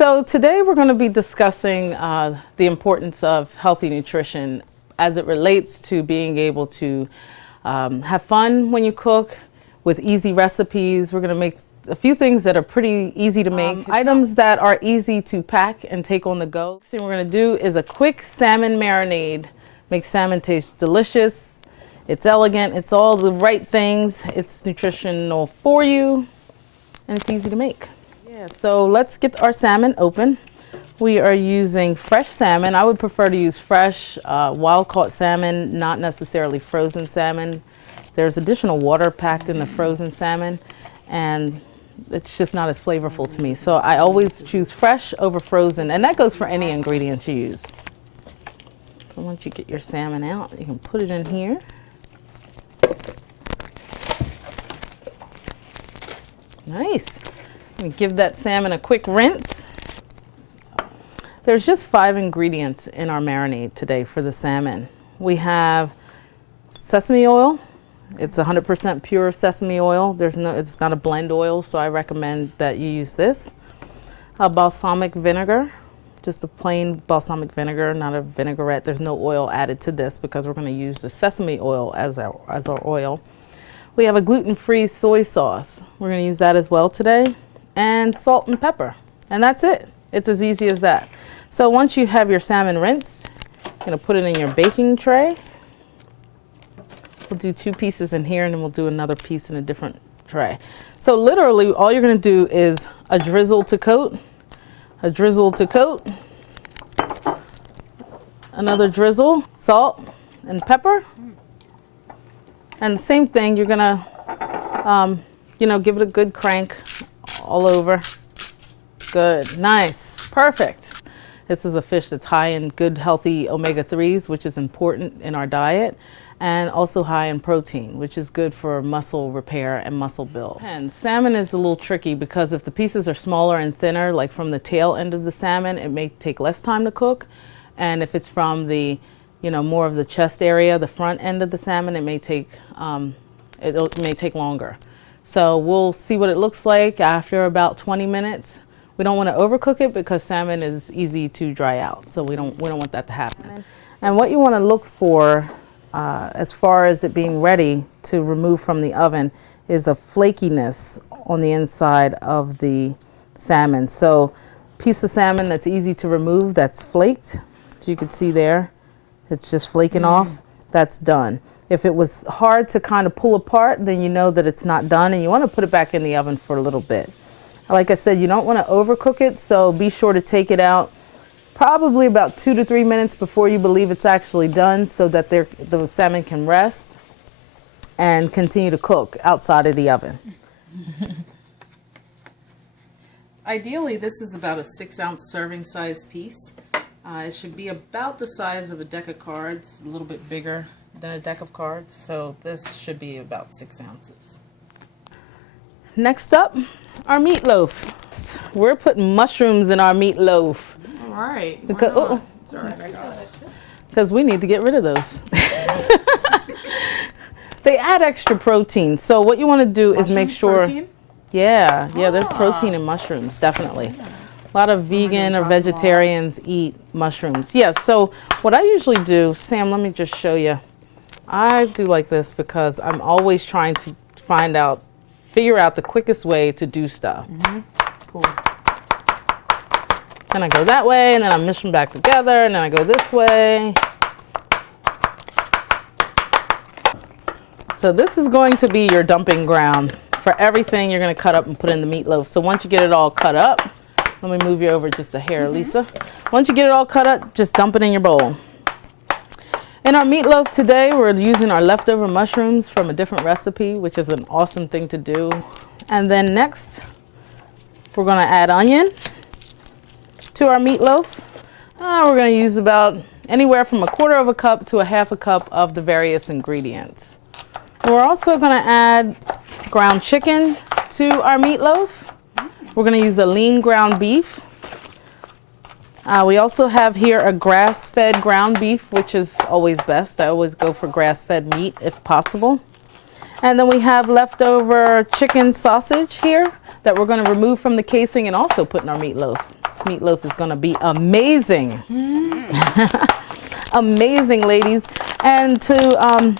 So today we're going to be discussing the importance of healthy nutrition as it relates to being able to have fun when you cook with easy recipes. We're going to make a few things that are pretty easy to make, items that are easy to pack and take on the go. Next thing we're going to do is a quick salmon marinade. Makes salmon taste delicious. It's elegant. It's all the right things. It's nutritional for you, and it's easy to make. Yeah, so let's get our salmon open. We are using fresh salmon. I would prefer to use fresh, wild-caught salmon, not necessarily frozen salmon. There's additional water packed in the frozen salmon, and it's just not as flavorful to me. So I always choose fresh over frozen, and that goes for any ingredients you use. So once you get your salmon out, you can put it in here. Nice. And give that salmon a quick rinse. There's just 5 ingredients in our marinade today for the salmon. We have sesame oil. It's 100% pure sesame oil. It's not a blend oil, so I recommend that you use this. Balsamic vinegar, just a plain balsamic vinegar, not a vinaigrette. There's no oil added to this because we're going to use the sesame oil as our oil. We have a gluten-free soy sauce. We're going to use that as well today. And salt and pepper. And that's it. It's as easy as that. So once you have your salmon rinsed, you're going to put it in your baking tray. We'll do 2 pieces in here, and then we'll do another piece in a different tray. So literally all you're going to do is a drizzle to coat, a drizzle to coat, another drizzle, salt and pepper. And the same thing, you're going to, give it a good crank all over. Good, nice, perfect. This is a fish that's high in good, healthy omega-3s, which is important in our diet, and also high in protein, which is good for muscle repair and muscle build. And salmon is a little tricky because if the pieces are smaller and thinner, like from the tail end of the salmon, it may take less time to cook. And if it's from the, more of the chest area, the front end of the salmon, it may take longer. So we'll see what it looks like after about 20 minutes. We don't want to overcook it because salmon is easy to dry out, so we don't want that to happen. And what you want to look for as far as it being ready to remove from the oven is a flakiness on the inside of the salmon. So piece of salmon that's easy to remove, that's flaked, as you can see there, it's just flaking off, that's done. If it was hard to kind of pull apart, then you know that it's not done, and you want to put it back in the oven for a little bit. Like I said, you don't want to overcook it, so be sure to take it out probably about 2 to 3 minutes before you believe it's actually done, so that the salmon can rest and continue to cook outside of the oven. Ideally, this is about a 6-ounce serving size piece. It should be about the size of a deck of cards, a little bit bigger than a deck of cards, so this should be about 6 ounces. Next up, our meatloaf. We're putting mushrooms in our meatloaf. All right. Because, because we need to get rid of those. They add extra protein, so what you want to do is make sure. Protein? Yeah, there's protein in mushrooms, definitely. A lot of vegan or vegetarians eat mushrooms. Yeah, so what I usually do, Sam, let me just show you. I do like this because I'm always trying to figure out the quickest way to do stuff. Cool. Then I go that way, and then I mish them back together, and then I go this way. So this is going to be your dumping ground for everything you're going to cut up and put in the meatloaf. So once you get it all cut up, let me move you over just a hair, Lisa. Once you get it all cut up, just dump it in your bowl. In our meatloaf today, we're using our leftover mushrooms from a different recipe, which is an awesome thing to do. And then next, we're going to add onion to our meatloaf. We're going to use about anywhere from 1/4 cup to 1/2 cup of the various ingredients. And we're also going to add ground chicken to our meatloaf. We're going to use a lean ground beef. We also have here a grass-fed ground beef, which is always best. I always go for grass-fed meat if possible. And then we have leftover chicken sausage here that we're going to remove from the casing and also put in our meatloaf. next meatloaf is going to be amazing. Amazing, ladies. And to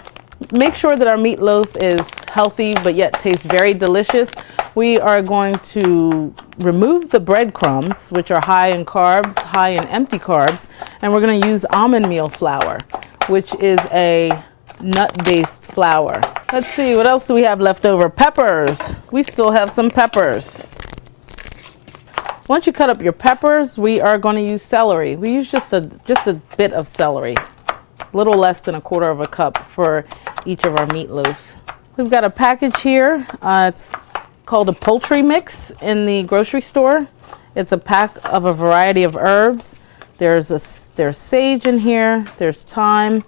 make sure that our meatloaf is healthy but yet tastes very delicious, we are going to remove the breadcrumbs, which are high in carbs, high in empty carbs, and we're going to use almond meal flour, which is a nut-based flour. Let's see, what else do we have left over? Peppers. We still have some peppers. Once you cut up your peppers, we are going to use celery. We use just a bit of celery, a little less than 1/4 cup for each of our meatloaves. We've got a package here. It's called a poultry mix in the grocery store. It's a pack of a variety of herbs. There's sage in here, there's thyme,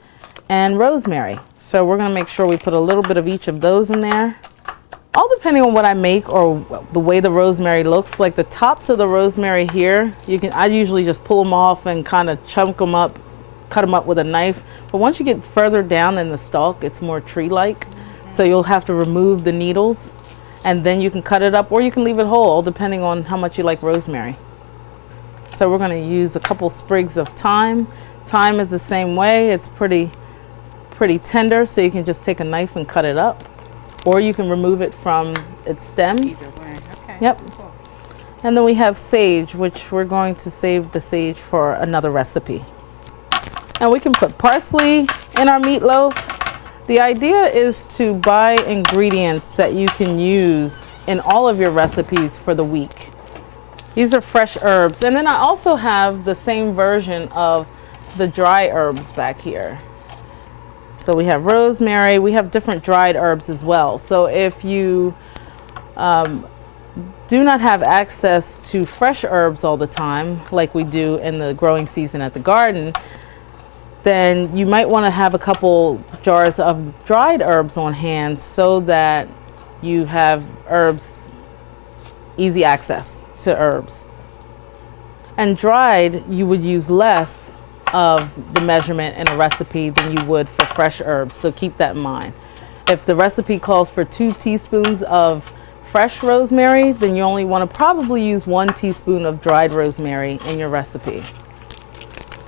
and rosemary. So we're going to make sure we put a little bit of each of those in there. All depending on what I make or the way the rosemary looks. Like the tops of the rosemary here, I usually just pull them off and kind of chunk them up, cut them up with a knife. But once you get further down in the stalk, it's more tree-like. So you'll have to remove the needles and then you can cut it up, or you can leave it whole, depending on how much you like rosemary. So we're going to use a couple sprigs of thyme. Thyme is the same way. It's pretty tender, so you can just take a knife and cut it up. Or you can remove it from its stems. Either way. Okay. Yep. Cool. And then we have sage, which we're going to save the sage for another recipe. And we can put parsley in our meatloaf. The idea is to buy ingredients that you can use in all of your recipes for the week. These are fresh herbs. And then I also have the same version of the dry herbs back here. So we have rosemary, we have different dried herbs as well. So if you do not have access to fresh herbs all the time, like we do in the growing season at the garden, then you might want to have a couple jars of dried herbs on hand so that you have herbs, easy access to herbs. And dried, you would use less of the measurement in a recipe than you would for fresh herbs, so keep that in mind. If the recipe calls for 2 teaspoons of fresh rosemary, then you only want to probably use 1 teaspoon of dried rosemary in your recipe.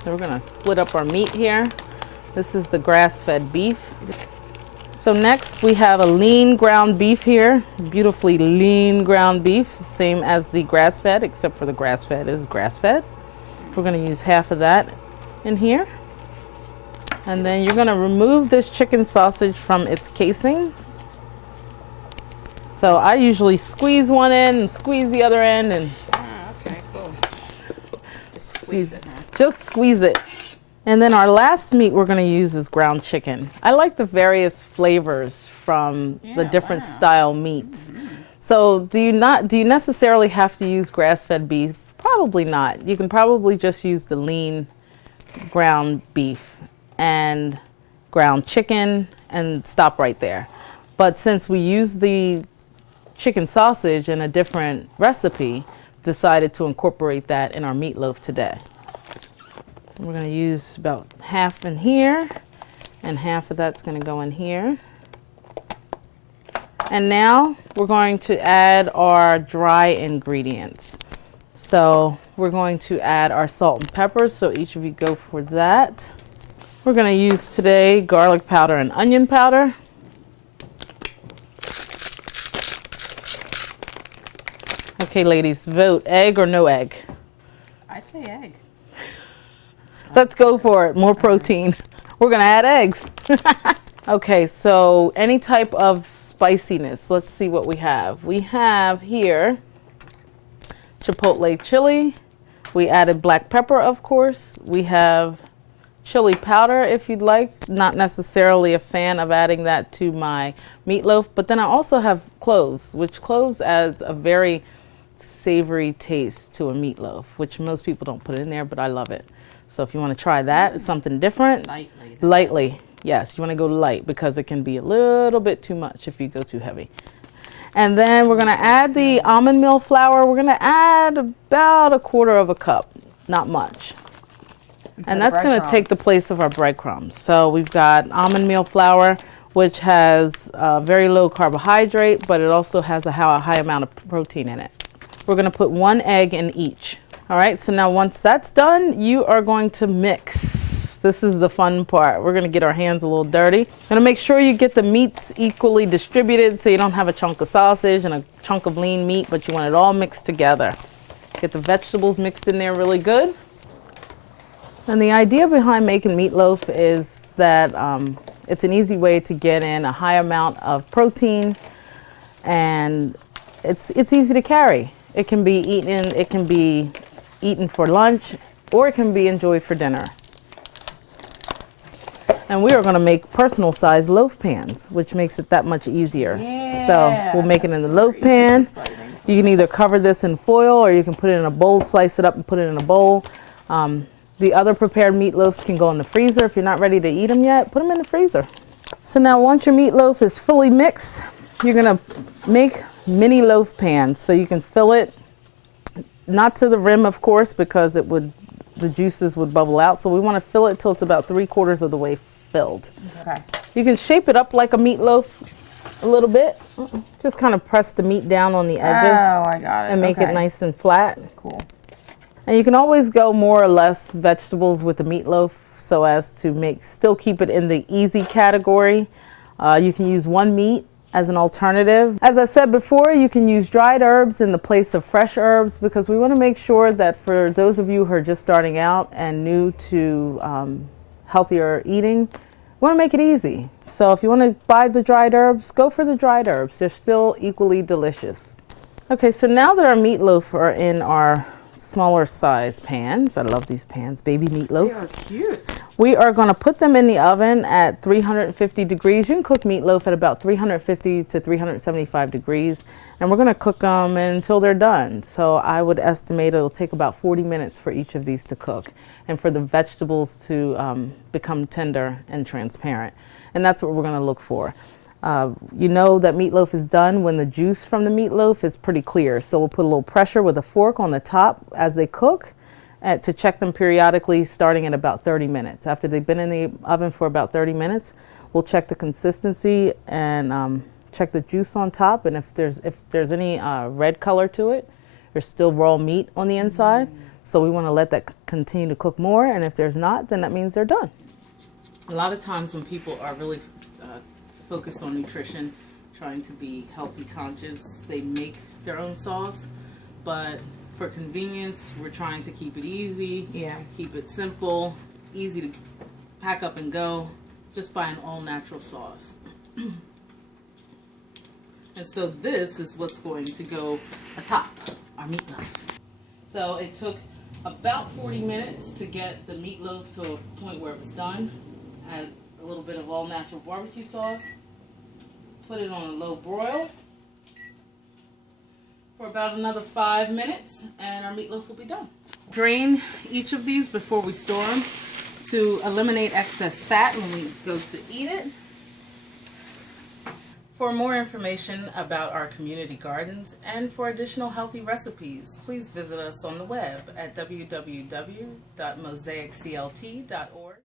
So we're going to split up our meat here. This is the grass-fed beef. So next we have a lean ground beef here, beautifully lean ground beef, same as the grass-fed, except for the grass-fed is grass-fed. We're going to use half of that in here. And then you're going to remove this chicken sausage from its casing. So I usually squeeze one end and squeeze the other end and Okay, cool. Just squeeze it. just squeeze it. And then our last meat we're going to use is ground chicken. I like the various flavors from the different style meats. So do you necessarily have to use grass-fed beef? Probably not. You can probably just use the lean ground beef and ground chicken and stop right there. But since we use the chicken sausage in a different recipe, decided to incorporate that in our meatloaf today. We're going to use about half in here, and half of that's going to go in here. And now we're going to add our dry ingredients. So we're going to add our salt and pepper, so each of you go for that. We're going to use today garlic powder and onion powder. Okay, ladies, vote egg or no egg. I say egg. Let's go for it. More protein. We're going to add eggs. Okay, so any type of spiciness. Let's see what we have. We have here chipotle chili. We added black pepper, of course. We have chili powder, if you'd like. Not necessarily a fan of adding that to my meatloaf, but then I also have cloves, which cloves adds a very savory taste to a meatloaf, which most people don't put in there, but I love it. So if you want to try that, it's something different. Lightly. Yes, you want to go light because it can be a little bit too much if you go too heavy. And then we're going to add the almond meal flour. We're going to add about 1/4 cup, not much. And that's going to take the place of our breadcrumbs. So we've got almond meal flour, which has very low carbohydrate, but it also has a high amount of protein in it. We're going to put 1 egg in each. All right, so now once that's done, you are going to mix. This is the fun part. We're gonna get our hands a little dirty. Gonna make sure you get the meats equally distributed so you don't have a chunk of sausage and a chunk of lean meat, but you want it all mixed together. Get the vegetables mixed in there really good. And the idea behind making meatloaf is that it's an easy way to get in a high amount of protein, and it's easy to carry. It can be eaten for lunch, or it can be enjoyed for dinner. And we are going to make personal size loaf pans, which makes it that much easier. Yeah, so we'll make it in the loaf pan. You can either cover this in foil, or you can put it in a bowl, slice it up and put it in a bowl. The other prepared meatloaves can go in the freezer. If you're not ready to eat them yet, put them in the freezer. So now once your meatloaf is fully mixed, you're going to make mini loaf pans so you can fill it, not to the rim, of course, because the juices would bubble out. So we want to fill it till it's about 3/4 of the way filled. Okay. You can shape it up like a meatloaf a little bit. Just kind of press the meat down on the edges. Oh, I got it. And make it nice and flat. Cool. And you can always go more or less vegetables with the meatloaf so as to still keep it in the easy category. You can use one meat as an alternative. As I said before, you can use dried herbs in the place of fresh herbs, because we want to make sure that for those of you who are just starting out and new to healthier eating, we want to make it easy. So if you want to buy the dried herbs, go for the dried herbs. They're still equally delicious. Okay, so now that our meatloaf are in our smaller size pans, I love these pans, baby meatloaf. They are cute. We are going to put them in the oven at 350 degrees. You can cook meatloaf at about 350 to 375 degrees, and we're going to cook them until they're done. So I would estimate it'll take about 40 minutes for each of these to cook, and for the vegetables to become tender and transparent. And that's what we're going to look for. You know that meatloaf is done when the juice from the meatloaf is pretty clear. So we'll put a little pressure with a fork on the top as they cook to check them periodically, starting at about 30 minutes. After they've been in the oven for about 30 minutes, we'll check the consistency and check the juice on top. And if there's any red color to it, there's still raw meat on the inside. So we want to let that continue to cook more. And if there's not, then that means they're done. A lot of times when people are really focused on nutrition, trying to be healthy conscious, they make their own sauce, but for convenience, we're trying to keep it easy, keep it simple, easy to pack up and go, just buy an all-natural sauce. And so this is what's going to go atop our meatloaf. So it took about 40 minutes to get the meatloaf to a point where it was done. Add a little bit of all-natural barbecue sauce. Put it on a low broil for about another 5 minutes, and our meatloaf will be done. Drain each of these before we store them to eliminate excess fat when we go to eat it. For more information about our community gardens and for additional healthy recipes, please visit us on the web at www.mosaicclt.org.